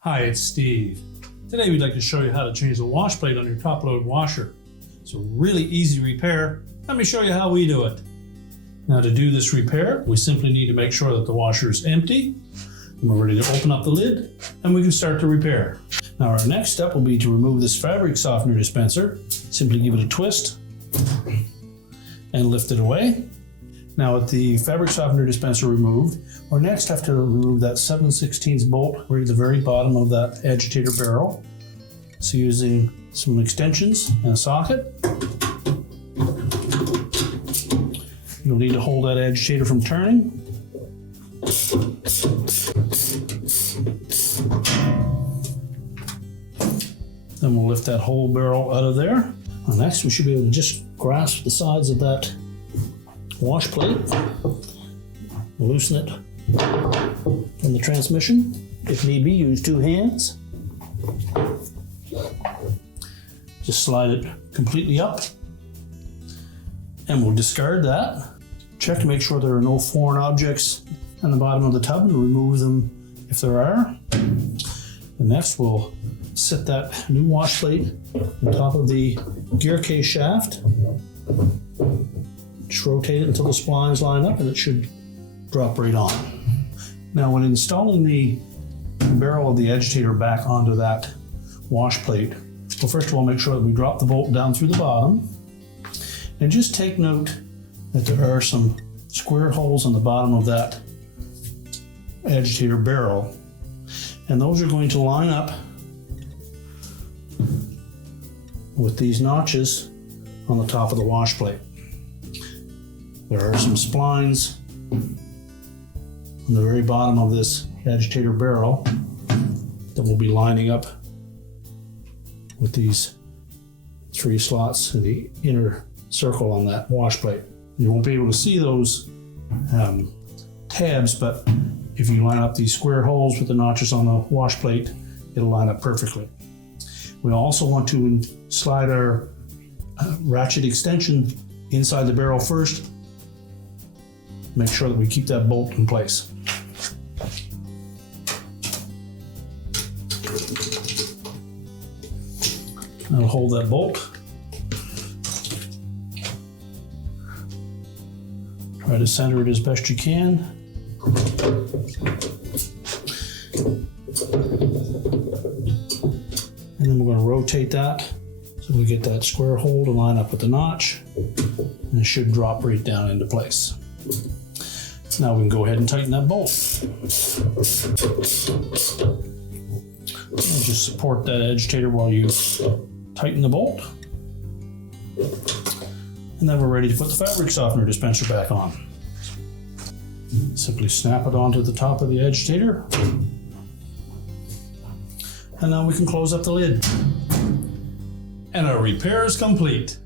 Hi, it's Steve. Today we'd like to show you how to change the wash plate on your top load washer. It's a really easy repair. Let me show you how we do it. Now to do this repair, we simply need to make sure that the washer is empty. And we're ready to open up the lid and we can start the repair. Now our next step will be to remove this fabric softener dispenser. Simply give it a twist and lift it away. Now with the fabric softener dispenser removed, we'll next have to remove that 7/16 bolt right at the very bottom of that agitator barrel. So using some extensions and a socket, you'll need to hold that agitator from turning. Then we'll lift that whole barrel out of there. And next we should be able to just grasp the sides of that wash plate, loosen it from the transmission. If need be, use two hands. Just slide it completely up. And we'll discard that. Check to make sure there are no foreign objects on the bottom of the tub and remove them if there are. And next we'll set that new wash plate on top of the gear case shaft. Just rotate it until the splines line up and it should drop right on. Now when installing the barrel of the agitator back onto that wash plate, well, first of all, make sure that we drop the bolt down through the bottom. And just take note that there are some square holes on the bottom of that agitator barrel. And those are going to line up with these notches on the top of the wash plate. There are some splines on the very bottom of this agitator barrel that will be lining up with these three slots in the inner circle on that wash plate. You won't be able to see those tabs, but if you line up these square holes with the notches on the wash plate, it'll line up perfectly. We also want to slide our ratchet extension inside the barrel first. Make sure that we keep that bolt in place. I'll hold that bolt. Try to center it as best you can. And then we're going to rotate that so we get that square hole to line up with the notch. And it should drop right down into place. Now we can go ahead and tighten that bolt. And just support that agitator while you tighten the bolt. And then we're ready to put the fabric softener dispenser back on. Simply snap it onto the top of the agitator. And now we can close up the lid. And our repair is complete.